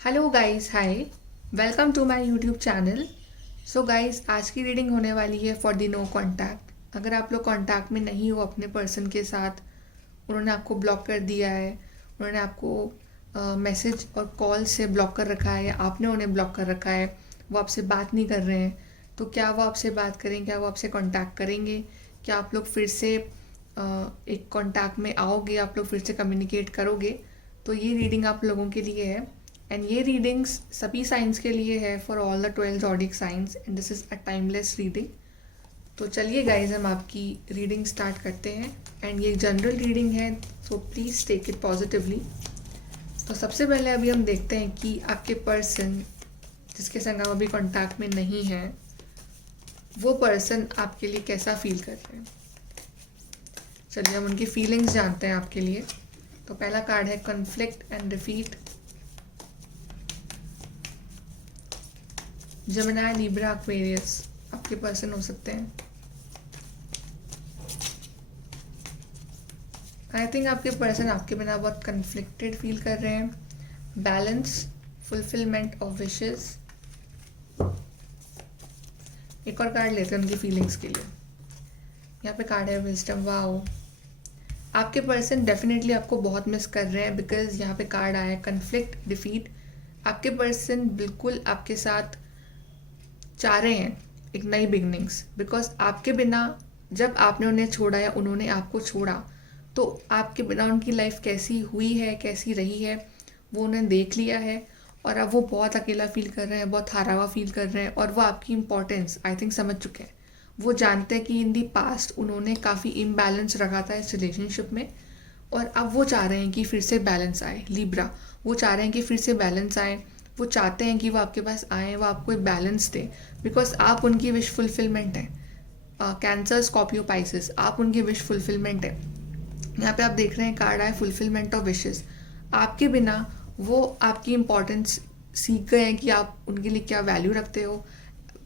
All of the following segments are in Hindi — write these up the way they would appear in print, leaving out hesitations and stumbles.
Hello guys, hi. Welcome to my YouTube channel. So guys, आज की रीडिंग होने वाली है फॉर द नो कांटेक्ट। अगर आप लोग कांटेक्ट में नहीं हो अपने पर्सन के साथ, उन्होंने आपको ब्लॉक कर दिया है, उन्होंने आपको मैसेज और कॉल से ब्लॉक कर रखा है या आपने उन्हें ब्लॉक कर रखा है, वो आपसे बात नहीं कर रहे हैं, तो क्या वो आपसे बात करेंगे? क्या वो आपसे कांटेक्ट करेंगे? क्या आप लोग फिर से एक कांटेक्ट में आओगे? आप लोग फिर से कम्युनिकेट करोगे? तो ये रीडिंग आप लोगों के लिए है। एंड ये रीडिंग्स सभी साइंस के लिए है, for all the 12 zodiac science, and this is a timeless reading. तो चलिए गाइज, हम आपकी रीडिंग स्टार्ट करते हैं। एंड ये जनरल रीडिंग है, so please take it positively. तो सबसे पहले अभी हम देखते हैं कि आपके पर्सन जिसके संग आप अभी कॉन्टैक्ट में नहीं हैं, वो पर्सन आपके लिए कैसा फील कर रहे हैं। चलिए हम उनकी फीलिंग्स जानते हैं आपके लिए। तो पहला कार्ड है conflict and defeat. Gemini, Libra, Aquarius आपके पर्सन हो सकते हैं। आई थिंक आपके पर्सन आपके बिना बहुत कन्फ्लिक्टेड फील कर रहे हैं। Balance, fulfilment of wishes. एक और कार्ड लेते हैं उनकी फीलिंग्स के लिए। यहाँ पे कार्ड है विजडम। वाओ, आपके पर्सन डेफिनेटली आपको बहुत मिस कर रहे हैं, बिकॉज यहाँ पे कार्ड आया है कन्फ्लिक्ट, डिफीट। आपके पर्सन बिल्कुल आपके साथ चाह रहे हैं एक नई बिगनिंग्स, बिकॉज आपके बिना जब आपने उन्हें छोड़ा या उन्होंने आपको छोड़ा, तो आपके बिना उनकी लाइफ कैसी हुई है, कैसी रही है, वो उन्हें देख लिया है। और अब वो बहुत अकेला फील कर रहे हैं, बहुत हारा हुआ फील कर रहे हैं, और वो आपकी इंपॉर्टेंस आई थिंक समझ चुके हैं। वो जानते हैं कि इन दी पास्ट उन्होंने काफ़ी इम्बैलेंस रखा था इस रिलेशनशिप में, और अब वो चाह रहे हैं कि फिर से बैलेंस आए। लिब्रा, वो चाह रहे हैं कि फिर से बैलेंस आए। वो चाहते हैं कि वो आपके पास आए, वो आपको एक बैलेंस दे, बिकॉज आप उनकी विश फुलफिलमेंट है। कैंसर, स्कॉर्पियो, पाइसेस, आप उनकी विश फुलफिलमेंट है। यहाँ पे आप देख रहे हैं कार्ड आए फुलफिलमेंट ऑफ विशेस। आपके बिना वो आपकी इम्पोर्टेंस सीख गए हैं कि आप उनके लिए क्या वैल्यू रखते हो।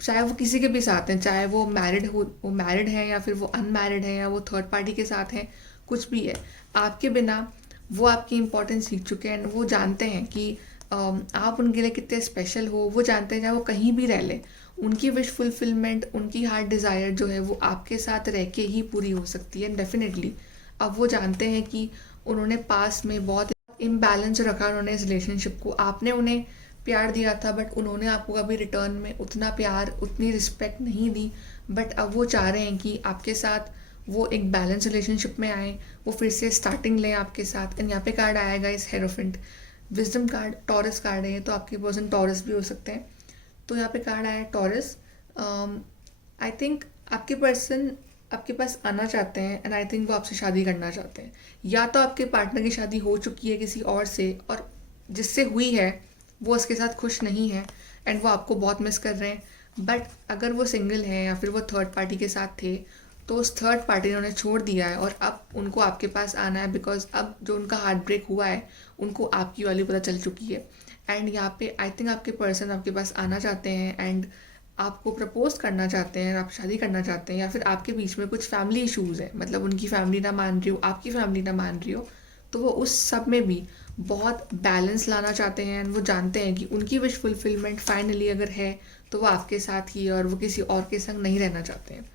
चाहे वो किसी के भी साथ हैं, चाहे वो मैरिड हो, वो मैरिड है या फिर वो अनमैरिड है या वो थर्ड पार्टी के साथ हैं, कुछ भी है, आपके बिना वो आपकी इम्पोर्टेंस सीख चुके हैं। वो जानते हैं कि आप उनके लिए कितने स्पेशल हो। वो जानते हैं चाहे वो कहीं भी रह ले, उनकी विश फुलफिलमेंट, उनकी हार्ट डिज़ायर जो है वो आपके साथ रह के ही पूरी हो सकती है डेफिनेटली। अब वो जानते हैं कि उन्होंने पास में बहुत इम्बैलेंस रखा उन्होंने इस रिलेशनशिप को। आपने उन्हें प्यार दिया था, बट उन्होंने आपको कभी रिटर्न में उतना प्यार, उतनी रिस्पेक्ट नहीं दी। बट अब वो चाह रहे हैं कि आपके साथ वो एक बैलेंस रिलेशनशिप में आए, वो फिर से स्टार्टिंग लें आपके साथ। एंड यहाँ पे कार्ड आएगा इस hierophant. Wisdom card, taurus card है, तो आपके पर्सन टॉरस भी हो सकते हैं। तो यहाँ पे कार्ड आया है टॉरस। आई थिंक आपके पर्सन आपके पास आना चाहते हैं, एंड आई थिंक वो आपसे शादी करना चाहते हैं। या तो आपके पार्टनर की शादी हो चुकी है किसी और से, और जिससे हुई है वो उसके साथ खुश नहीं है, एंड वो आपको बहुत मिस कर रहे हैं। बट अगर वो सिंगल है या फिर वो थर्ड पार्टी के साथ थे, तो उस थर्ड पार्टी ने उन्हें छोड़ दिया है, और अब उनको आपके पास आना है, बिकॉज अब जो उनका हार्ट ब्रेक हुआ है उनको आपकी वैल्यू पता चल चुकी है। एंड यहाँ पे आई थिंक आपके पर्सन आपके पास आना चाहते हैं, एंड आपको प्रपोज करना चाहते हैं, आप शादी करना चाहते हैं, या फिर आपके बीच में कुछ फैमिली इश्यूज़ हैं, मतलब उनकी फैमिली ना मान रही हो, आपकी फैमिली ना मान रही हो, तो वो उस सब में भी बहुत बैलेंस लाना चाहते हैं। एंड वो जानते हैं कि उनकी विश फुलफिलमेंट फाइनली अगर है तो वो आपके साथ ही है, और वो किसी और के संग नहीं रहना चाहते हैं।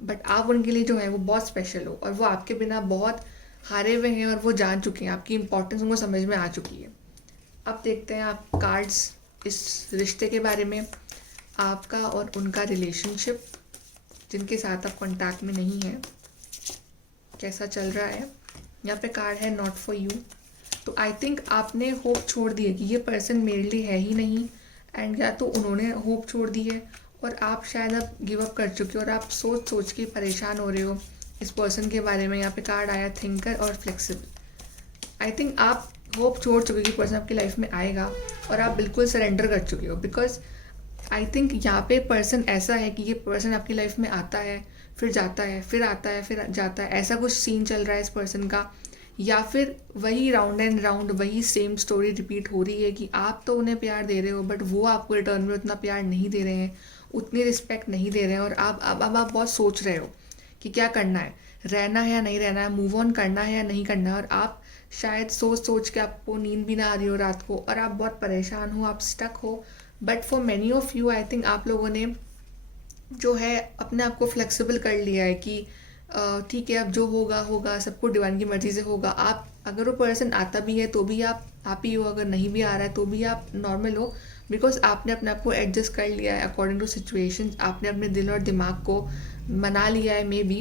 बट आप उनके लिए जो है वो बहुत स्पेशल हो, और वो आपके बिना बहुत हारे हुए हैं, और वो जान चुके हैं, आपकी इंपॉर्टेंस उनको समझ में आ चुकी है। अब देखते हैं आप कार्ड्स इस रिश्ते के बारे में, आपका और उनका रिलेशनशिप जिनके साथ आप कांटेक्ट में नहीं है, कैसा चल रहा है। यहाँ पे कार्ड है नॉट फॉर यू। तो आई थिंक आपने होप छोड़ दी है कि ये पर्सन मेरे लिए है ही नहीं, एंड या तो उन्होंने होप छोड़ दी है, और आप शायद अब गिव अप कर चुके हो, और आप सोच सोच के परेशान हो रहे हो इस पर्सन के बारे में। यहाँ पे कार्ड आया थिंकर और फ्लेक्सिबल। आई थिंक आप होप छोड़ चुके हो कि पर्सन आपकी लाइफ में आएगा, और आप बिल्कुल सरेंडर कर चुके हो, बिकॉज आई थिंक यहाँ पे पर्सन ऐसा है कि ये पर्सन आपकी लाइफ में आता है, फिर जाता है, फिर आता है, फिर जाता है, ऐसा कुछ सीन चल रहा है इस पर्सन का। या फिर वही राउंड एंड राउंड वही सेम स्टोरी रिपीट हो रही है कि आप तो उन्हें प्यार दे रहे हो, बट वो आपको रिटर्न में उतना प्यार नहीं दे रहे हैं, उतनी रिस्पेक्ट नहीं दे रहे हैं, और अब आप बहुत सोच रहे हो कि क्या करना है, रहना है या नहीं रहना है, मूव ऑन करना है या नहीं करना है। और आप शायद सोच सोच के आपको नींद भी ना आ रही हो रात को और आप बहुत परेशान हो, आप स्टक हो। But for many of you I think आप लोगों ने जो है अपने आप को फ्लेक्सिबल कर लिया है कि ठीक है अब जो होगा होगा, सब कुछ डिवाइन की मर्ज़ी से होगा। आप अगर वो पर्सन आता भी है तो भी आप ही हो, अगर नहीं भी आ रहा है तो भी आप नॉर्मल हो, बिकॉज आपने अपने आप को एडजस्ट कर लिया है अकॉर्डिंग टू सिचुएशन। आपने अपने दिल और दिमाग को मना लिया है मे बी।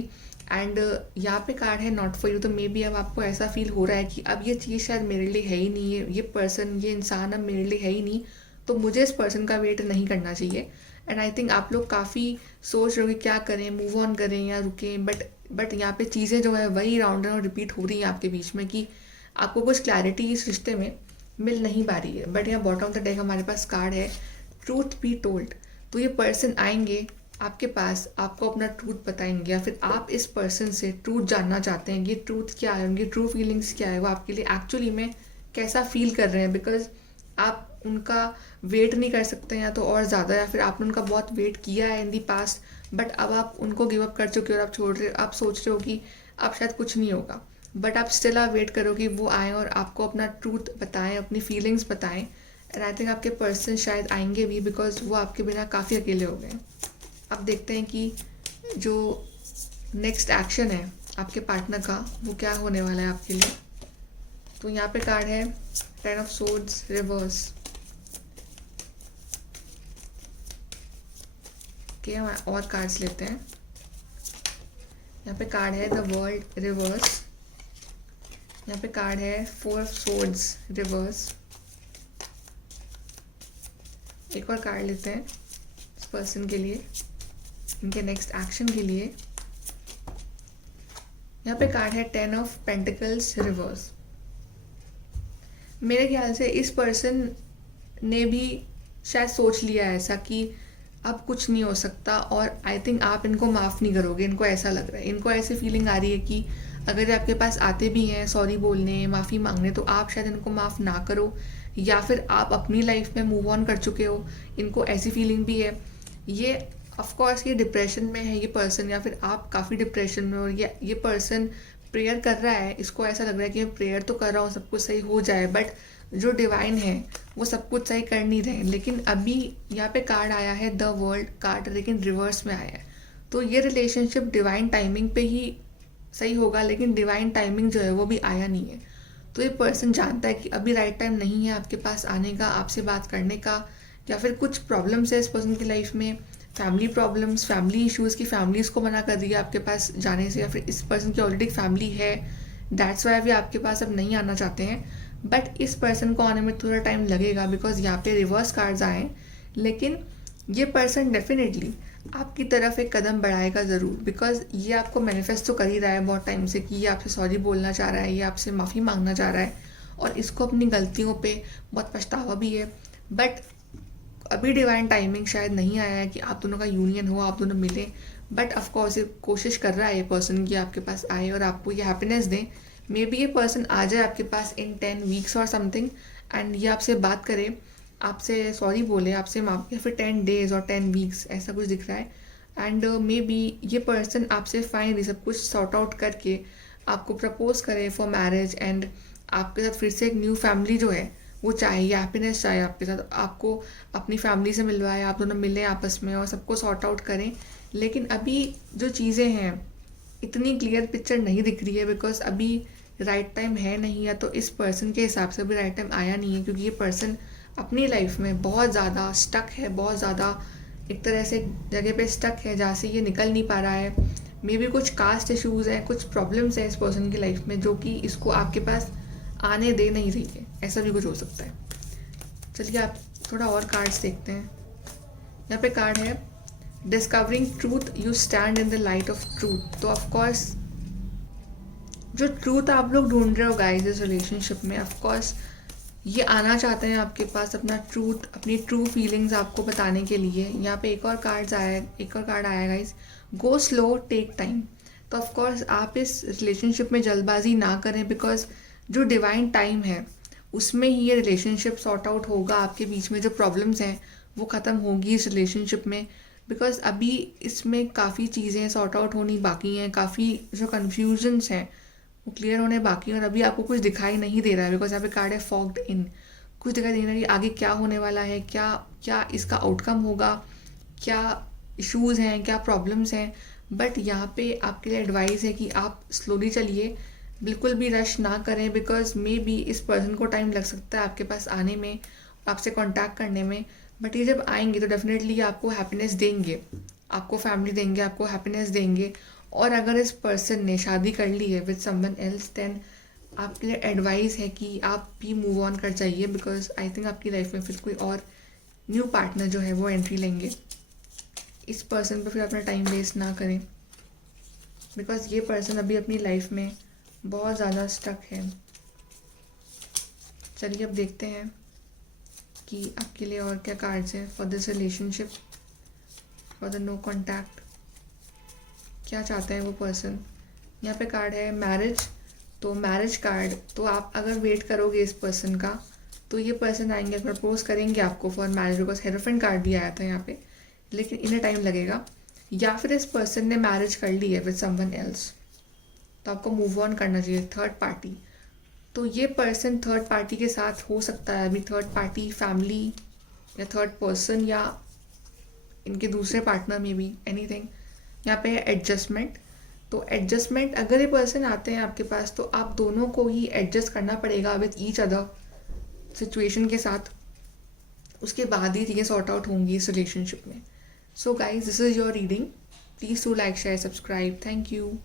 एंड यहाँ पे कार्ड है नॉट फॉर यू, तो मे बी अब आपको ऐसा फील हो रहा है कि अब ये चीज़ शायद मेरे लिए है ही नहीं है, ये पर्सन ये इंसान अब मेरे लिए है ही नहीं, तो मुझे इस पर्सन का वेट नहीं करना चाहिए। एंड आई थिंक आप लोग काफ़ी सोच रहे हो कि क्या करें, मूव ऑन करें या रुकें। बट यहाँ पे चीज़ें जो है वही राउंड और रिपीट हो रही हैं आपके बीच में कि आपको कुछ क्लैरिटी इस रिश्ते में मिल नहीं पा रही है। बट यहाँ बॉटम ऑफ द डेक हमारे पास कार्ड है ट्रूथ बी टोल्ड। तो ये पर्सन आएंगे आपके पास, आपको अपना ट्रूथ बताएंगे, या फिर आप इस पर्सन से ट्रूथ जानना चाहते हैं। ये ट्रूथ क्या है, उनकी ट्रू फीलिंग्स क्या है, वो आपके लिए एक्चुअली में कैसा फील कर रहे हैं। बिकॉज आप उनका वेट नहीं कर सकते या तो और ज़्यादा, या फिर आपने उनका बहुत वेट किया है इन दी पास्ट, बट अब आप उनको गिव अप कर चुके हो और आप छोड़ रहे, आप सोच रहे हो कि अब शायद कुछ नहीं होगा। बट आप स्टिल आप वेट करो कि वो आएँ और आपको अपना ट्रूथ बताएं, अपनी फीलिंग्स बताएं। एंड आई थिंक आपके पर्सन शायद आएंगे भी, बिकॉज वो आपके बिना काफ़ी अकेले हो गए हैं। अब देखते हैं कि जो नेक्स्ट एक्शन है आपके पार्टनर का वो क्या होने वाला है आपके लिए। तो यहाँ पे कार्ड है 10 ऑफ सोर्ड्स रिवर्स। ओके, हम और कार्ड्स लेते हैं। यहाँ पे कार्ड है द वर्ल्ड रिवर्स। यहाँ पे कार्ड है 4 ऑफ सोर्ड्स रिवर्स। एक और कार्ड लेते हैं इस पर्सन के लिए, इनके नेक्स्ट एक्शन के लिए। यहाँ पे कार्ड है 10 ऑफ पेंटिकल्स रिवर्स। मेरे ख्याल से इस पर्सन ने भी शायद सोच लिया है ऐसा कि अब कुछ नहीं हो सकता, और आई थिंक आप इनको माफ़ नहीं करोगे। इनको ऐसा लग रहा है, इनको ऐसी फीलिंग आ रही है कि अगर आपके पास आते भी हैं सॉरी बोलने, माफ़ी मांगने, तो आप शायद इनको माफ़ ना करो, या फिर आप अपनी लाइफ में मूव ऑन कर चुके हो। इनको ऐसी फीलिंग भी है। ये ऑफकोर्स ये डिप्रेशन में है ये पर्सन, या फिर आप काफ़ी डिप्रेशन में हो। ये पर्सन प्रेयर कर रहा है, इसको ऐसा लग रहा है कि मैं प्रेयर तो कर रहा हूँ सब कुछ सही हो जाए, बट जो डिवाइन है वो सब कुछ सही कर नहीं रहे। लेकिन अभी यहाँ पे कार्ड आया है द वर्ल्ड कार्ड, लेकिन रिवर्स में आया है। तो ये रिलेशनशिप डिवाइन टाइमिंग पे ही सही होगा, लेकिन डिवाइन टाइमिंग जो है वो भी आया नहीं है। तो ये पर्सन जानता है कि अभी राइट टाइम नहीं है आपके पास आने का, आपसे बात करने का, या फिर कुछ प्रॉब्लम्स है इस पर्सन की लाइफ में, फैमिली प्रॉब्लम्स, फैमिली इश्यूज़ की फैमिली इसको मना कर रही है आपके पास जाने से, या फिर इस पर्सन की ऑलरेडी फैमिली है, दैट्स वाई भी आपके पास अब नहीं आना चाहते हैं। बट इस पर्सन को आने में थोड़ा टाइम लगेगा, बिकॉज यहाँ पे रिवर्स कार्ड्स आए। लेकिन ये पर्सन डेफिनेटली आपकी तरफ एक कदम बढ़ाएगा ज़रूर, बिकॉज ये आपको मैनिफेस्ट तो कर ही रहा है बहुत टाइम से कि ये आपसे सॉरी बोलना चाह रहा है, ये आपसे माफ़ी मांगना चाह रहा है, और इसको अपनी गलतियों पे बहुत पछतावा भी है। बट अभी डिवाइन टाइमिंग शायद नहीं आया है कि आप दोनों का यूनियन हो, आप दोनों मिलें। बट ऑफकोर्स ये कोशिश कर रहा है ये पर्सन कि आपके पास आए और आपको ये हैप्पीनेस दें। मे बी ये पर्सन आ जाए आपके पास इन 10 वीक्स और समथिंग, एंड ये आपसे बात करे, आपसे सॉरी बोले, आपसे माफ, या फिर 10 डेज और 10 वीक्स ऐसा कुछ दिख रहा है। एंड मे बी ये पर्सन आपसे फाइनली सब कुछ सॉर्ट आउट करके आपको प्रपोज करे फॉर मैरिज, एंड आपके साथ फिर से एक न्यू फैमिली जो है वो चाहिए, हैप्पीनेस चाहिए आपके साथ, आपको अपनी फैमिली से मिलवाए, आप दोनों मिलें आपस में और सबको सॉर्ट आउट करें। लेकिन अभी जो चीज़ें हैं इतनी क्लियर पिक्चर नहीं दिख रही है, बिकॉज अभी राइट टाइम है नहीं, या तो इस पर्सन के हिसाब से भी राइट टाइम आया नहीं है, क्योंकि ये पर्सन अपनी लाइफ में बहुत ज़्यादा स्टक है, बहुत ज़्यादा एक तरह से जगह पे स्टक है जहाँ से ये निकल नहीं पा रहा है। मे बी कुछ कास्ट इश्यूज़ हैं, कुछ प्रॉब्लम्स हैं इस पर्सन की लाइफ में जो कि इसको आपके पास आने दे नहीं रही है, ऐसा भी कुछ हो सकता है। चलिए आप थोड़ा और कार्ड्स देखते हैं। यहाँ पे कार्ड है discovering truth, you stand in the light of truth. तो ऑफकोर्स जो ट्रूथ आप लोग ढूंढ रहे हो गाइस इस रिलेशनशिप में, ऑफकोर्स ये आना चाहते हैं आपके पास अपना ट्रूथ, अपनी ट्रू फीलिंग्स आपको बताने के लिए। यहाँ पे एक और कार्ड आया guys, go slow take time. तो ऑफकोर्स आप इस रिलेशनशिप में जल्दबाजी ना करें, बिकॉज जो डिवाइन टाइम है उसमें ही ये रिलेशनशिप सॉर्ट आउट होगा। आपके बीच में जो प्रॉब्लम्स हैं वो ख़त्म होगी इस रिलेशनशिप में, बिकॉज अभी इसमें काफ़ी चीज़ें सॉर्ट आउट होनी बाकी हैं, काफ़ी जो कन्फ्यूजन्स हैं वो क्लियर होने बाकी हैं और अभी आपको कुछ दिखाई नहीं दे रहा है बिकॉज यहाँ पे कार्ड है फॉग्ड इन। कुछ दिखाई नहीं रहा है आगे क्या होने वाला है, क्या क्या इसका आउटकम होगा, क्या इश्यूज़ हैं, क्या प्रॉब्लम्स हैं। बट यहाँ पे आपके लिए एडवाइस है कि आप स्लोली चलिए, बिल्कुल भी रश ना करें बिकॉज मे बी इस पर्सन को टाइम लग सकता है आपके पास आने में, आपसे कांटेक्ट करने में। बट ये जब आएंगे तो डेफिनेटली आपको हैप्पीनेस देंगे, आपको फैमिली देंगे, आपको हैप्पीनेस देंगे। और अगर इस पर्सन ने शादी कर ली है विद समवन एल्स देन आपके लिए एडवाइस है कि आप भी मूव ऑन कर जाइए बिकॉज आई थिंक आपकी लाइफ में फिर कोई और न्यू पार्टनर जो है वो एंट्री लेंगे। इस पर्सन पे फिर अपना टाइम वेस्ट ना करें बिकॉज ये पर्सन अभी अपनी लाइफ में बहुत ज़्यादा स्टक है। चलिए अब देखते हैं कि आपके लिए और क्या कार्ड्स हैं for this relationship, for the no contact. क्या चाहते हैं वो पर्सन। यहाँ पे कार्ड है मैरिज, तो मैरिज कार्ड, तो आप अगर वेट करोगे इस पर्सन का तो ये पर्सन आएंगे, प्रपोज करेंगे आपको for marriage because hierophant card भी आया था यहाँ पे, लेकिन इन्हें टाइम लगेगा। या फिर इस पर्सन ने मैरिज कर ली है विद समवन एल्स तो आपको मूव ऑन करना चाहिए, थर्ड पार्टी। तो ये पर्सन थर्ड पार्टी के साथ हो सकता है अभी, थर्ड पार्टी फैमिली या थर्ड पर्सन या इनके दूसरे पार्टनर में भी एनीथिंग। यहाँ पे है एडजस्टमेंट, तो एडजस्टमेंट अगर ये पर्सन आते हैं आपके पास तो आप दोनों को ही एडजस्ट करना पड़ेगा विद ईच अदर सिचुएशन के साथ, उसके बाद ही चीज़ें सॉर्ट आउट होंगी इस रिलेशनशिप में। So guys this is your reading, please to like share subscribe, thank you.